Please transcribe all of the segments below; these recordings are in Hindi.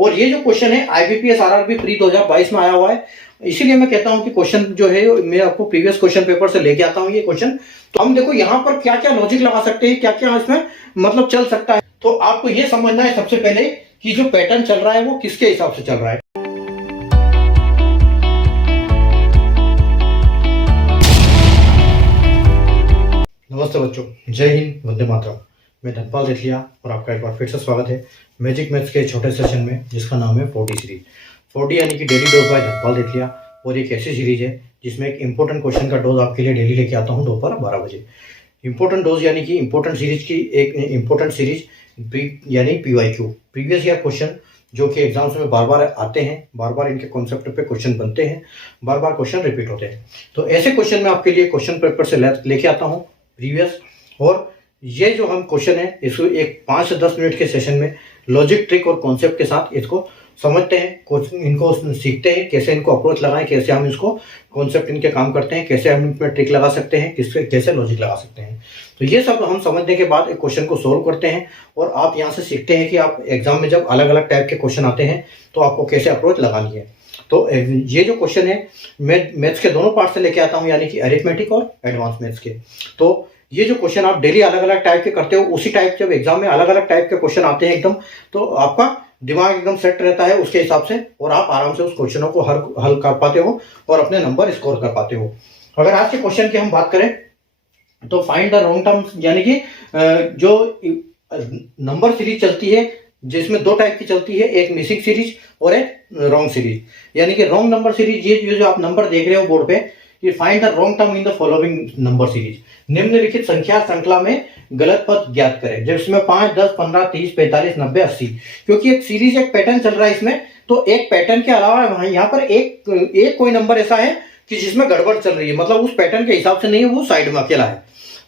और ये जो क्वेश्चन है IBPS RRB प्री 2022 में आया हुआ है, इसीलिए मैं कहता हूं कि क्वेश्चन जो है मैं आपको प्रीवियस क्वेश्चन पेपर से लेके आता हूं ये क्वेश्चन। तो हम देखो यहाँ पर क्या क्या लॉजिक लगा सकते हैं, क्या क्या इसमें मतलब चल सकता है। तो आपको ये समझना है सबसे पहले कि जो पैटर्न चल रहा है वो किसके हिसाब से चल रहा है। नमस्ते बच्चों, जय हिंद, वंदे मातरम। मैं धनपाल सेठिया और आपका एक बार फिर से स्वागत है मैजिक मैथ्स के छोटे सेशन में जिसका नाम है 4D सीरीज। 4D यानी कि daily dose by Dhanpal Sethia, और एक ऐसी सीरीज है जिसमें एक इंपॉर्टेंट क्वेश्चन का डोज आपके लिए डेली लेके आता हूँ दोपहर 12 बजे। इंपॉर्टेंट डोज यानी कि इंपॉर्टेंट सीरीज की एक इंपॉर्टेंट सीरीज यानी PYQ, प्रीवियस ईयर क्वेश्चन, जो कि एग्जाम्स में बार बार आते हैं, बार बार इनके कॉन्सेप्ट पे क्वेश्चन बनते हैं, बार बार क्वेश्चन रिपीट होते हैं। तो ऐसे क्वेश्चन मैं आपके लिए क्वेश्चन पेपर से लेके आता हूँ प्रीवियस। और ये जो हम क्वेश्चन है इसको एक 5 से 10 मिनट के सेशन में लॉजिक, ट्रिक और कॉन्सेप्ट के साथ इसको समझते हैं, इनको सीखते हैं, कैसे इनको अप्रोच लगाएं, कैसे हम इसको कॉन्सेप्ट इनके काम करते हैं, कैसे हम इनमें ट्रिक लगा सकते हैं, कैसे लॉजिक लगा सकते हैं। तो ये सब हम समझने के बाद एक क्वेश्चन को सोल्व करते हैं और आप यहाँ से सीखते हैं कि आप एग्जाम में जब अलग अलग टाइप के क्वेश्चन आते हैं तो आपको कैसे अप्रोच लगानी है। तो ये जो क्वेश्चन है मैं मैथ्स के दोनों पार्ट से लेके आता हूँ, यानी कि अरिथमेटिक और एडवांस मैथ्स के। तो ये जो क्वेश्चन आप डेली अलग अलग टाइप के करते हो, उसी टाइप जब एग्जाम में अलग अलग टाइप के क्वेश्चन आते हैं एकदम, तो आपका दिमाग एकदम सेट रहता है उसके हिसाब से, और आप आराम से उस क्वेश्चनों को हल कर पाते हो और अपने नंबर स्कोर कर पाते हो। अगर आज के क्वेश्चन की हम बात करें तो फाइंड द रॉन्ग टर्म्स, यानी कि जो नंबर सीरीज चलती है जिसमें दो टाइप की चलती है, एक मिसिंग सीरीज और एक रॉन्ग सीरीज। यानी कि रॉन्ग नंबर सीरीज, ये जो आप नंबर देख रहे हो बोर्ड पे, ये find the wrong term in the following number series. निम्नलिखित संख्या श्रृंखला में गलत पद ज्ञात करें, जिसमें 5, 10, 15, 30, 45, 90, 80। क्योंकि एक सीरीज, एक पैटर्न चल रहा है इसमें, तो एक पैटर्न के अलावा यहाँ पर एक कोई नंबर ऐसा है कि जिसमें गड़बड़ चल रही है, मतलब उस पैटर्न के हिसाब से नहीं है, वो साइड में अकेला है।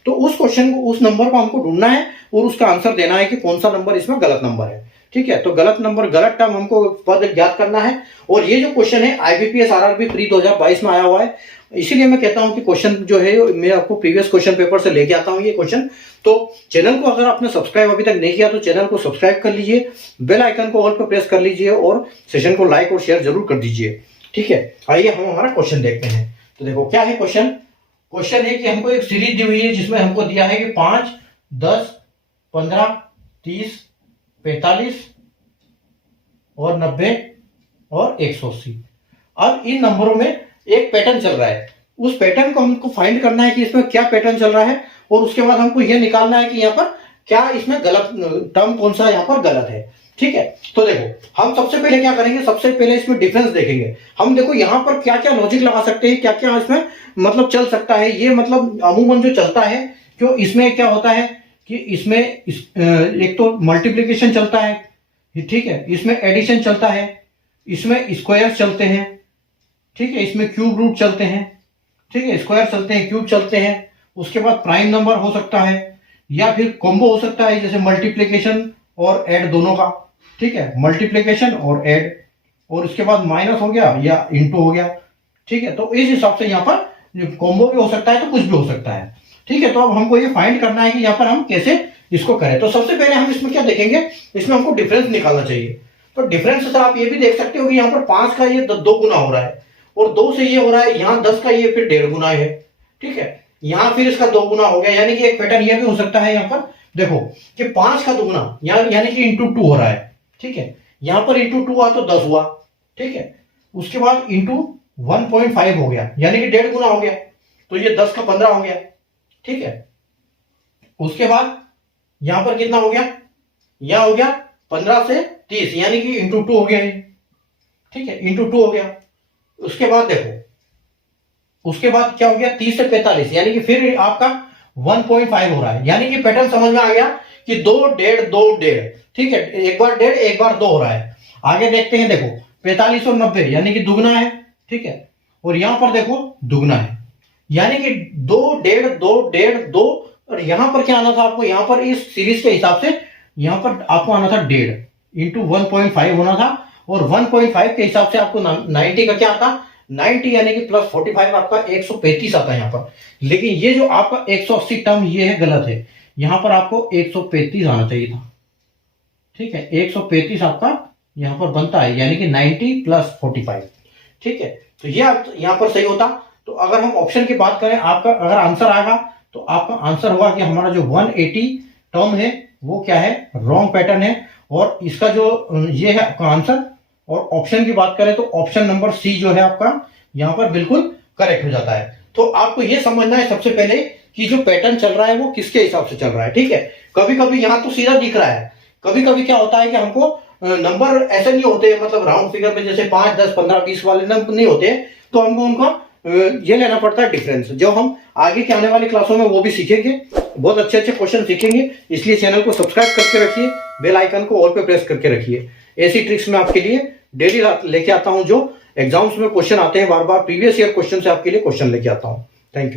तो उस क्वेश्चन को, उस नंबर को हमको ढूंढना है और उसका आंसर देना है कि कौन सा नंबर इसमें गलत नंबर है। ठीक है, तो गलत नंबर, गलत टर्म हमको पद ज्ञात करना है। और ये जो क्वेश्चन है IBPS RRB प्री 2022 में आया हुआ है, इसीलिए मैं कहता हूं कि क्वेश्चन जो है मैं आपको प्रीवियस क्वेश्चन पेपर से लेके आता हूं ये क्वेश्चन। तो चैनल को अगर आपने सब्सक्राइब अभी तक नहीं किया तो चैनल को सब्सक्राइब कर लीजिए, बेल आइकन को ऑल पर प्रेस कर लीजिए और सेशन को लाइक और शेयर जरूर कर दीजिए। ठीक है, आइए हम हमारा क्वेश्चन देखते हैं। तो देखो क्या है क्वेश्चन। क्वेश्चन है कि हमको एक सीरीज दी हुई है जिसमें हमको दिया है कि 5, 10, 15, 30, 45 और 90 और 180। अब इन नंबरों में एक पैटर्न चल रहा है, उस पैटर्न को हमको फाइंड करना है कि इसमें क्या पैटर्न चल रहा है, और उसके बाद हमको यह निकालना है कि यहाँ पर क्या इसमें गलत टर्म कौन सा यहाँ पर गलत है। ठीक है, तो देखो हम सबसे पहले क्या करेंगे, सबसे पहले इसमें डिफरेंस देखेंगे। हम देखो यहाँ पर क्या क्या लॉजिक लगा सकते हैं, क्या क्या इसमें मतलब चल सकता है। ये मतलब अमूमन जो चलता है, क्यों इसमें क्या होता है कि इसमें एक तो मल्टीप्लीकेशन चलता है, ठीक है, इसमें एडिशन चलता है, इसमें स्क्वायर चलते हैं, ठीक है, इसमें क्यूब रूट चलते हैं, ठीक है, स्क्वायर चलते हैं, क्यूब चलते हैं। उसके बाद प्राइम नंबर हो सकता है, या फिर कॉम्बो हो सकता है, जैसे मल्टीप्लिकेशन और ऐड दोनों का। ठीक है, मल्टीप्लिकेशन और ऐड, और उसके बाद माइनस हो गया या इंटू हो गया। ठीक है, तो इस हिसाब से यहाँ पर कॉम्बो भी हो सकता है, तो कुछ भी हो सकता है। ठीक है, तो अब हमको ये फाइंड करना है कि यहाँ पर हम कैसे इसको करें। तो सबसे पहले हम इसमें क्या देखेंगे, इसमें हमको डिफरेंस निकालना चाहिए। तो डिफरेंस से आप ये भी देख सकते हो कि यहाँ पर 5 का ये 2 गुना हो रहा है, और 2 से ये हो रहा है, यहाँ 10 का ये फिर 1.5 गुना है। ठीक है, यहाँ फिर इसका 2 गुना हो गया, यानी कि एक पैटर्न ये भी हो सकता है यहाँ पर देखो कि 5 का 2 गुना यानी कि इंटू 2 हो रहा है। ठीक है, यहाँ पर इंटू 2 हुआ तो 10 हुआ। ठीक है, उसके बाद इंटू 1.5 हो गया, यानी कि 1.5 गुना हो गया, तो ये 10 का 15 हो गया। ठीक है, उसके बाद यहां पर कितना हो गया, यह हो गया 15 से 30, यानी कि इंटू 2 हो गया। ठीक है, इंटू 2 हो गया। उसके बाद देखो, उसके बाद क्या हो गया, 30 से 45, यानी कि फिर आपका 1.5 हो रहा है, यानी कि पैटर्न समझ में आ गया कि 2, 1.5, 2, 1.5। ठीक है, एक बार 1.5, एक बार 2 हो रहा है। आगे देखते हैं, देखो 45 और 90, यानी कि दुगना है। ठीक है, और यहां पर देखो दुगना है, यानी कि 2, 1.5, 2, 1.5, 2, और यहां पर क्या आना था आपको, यहां पर इस सीरीज के हिसाब से यहां पर आपको आना था 1.5 इंटू 1.5 होना था, और 1.5 के हिसाब से आपको 90 का क्या आता, 90 यानी कि प्लस 45 आपका 135 आता है यहाँ पर। लेकिन ये जो आपका 180 टर्म ये है गलत है, यहां पर आपको 135 आना चाहिए था। ठीक है, 135 आपका यहाँ पर बनता है, यानी कि 90 प्लस 45। ठीक है, तो ये यहाँ पर सही होता। तो अगर हम ऑप्शन की बात करें, आपका अगर आंसर आएगा तो आपका आंसर होगा कि हमारा जो 180 टर्म है वो क्या है, रॉन्ग पैटर्न है। और इसका जो ये है आपका आंसर। और ऑप्शन की बात करें तो ऑप्शन नंबर सी जो है आपका यहाँ पर बिल्कुल करेक्ट हो जाता है। तो आपको ये समझना है सबसे पहले कि जो पैटर्न चल रहा है वो किसके हिसाब से चल रहा है। ठीक है, कभी कभी यहाँ तो सीधा दिख रहा है, कभी कभी क्या होता है कि हमको नंबर ऐसे नहीं होते, मतलब राउंड फिगर में जैसे 5, 10, 15, 20 वाले नंबर नहीं होते, तो हमको उनका ये लेना पड़ता है डिफरेंस, जो हम आगे के आने वाली क्लासों में वो भी सीखेंगे। बहुत अच्छे अच्छे क्वेश्चन सीखेंगे, इसलिए चैनल को सब्सक्राइब करके रखिए, बेल आइकन को ऑल पे प्रेस करके रखिए। ऐसी ट्रिक्स मैं आपके लिए डेली लेके आता हूं, जो एग्जाम्स में क्वेश्चन आते हैं बार बार, प्रीवियस ईयर क्वेश्चन से आपके लिए क्वेश्चन लेके आता हूं। Thank you.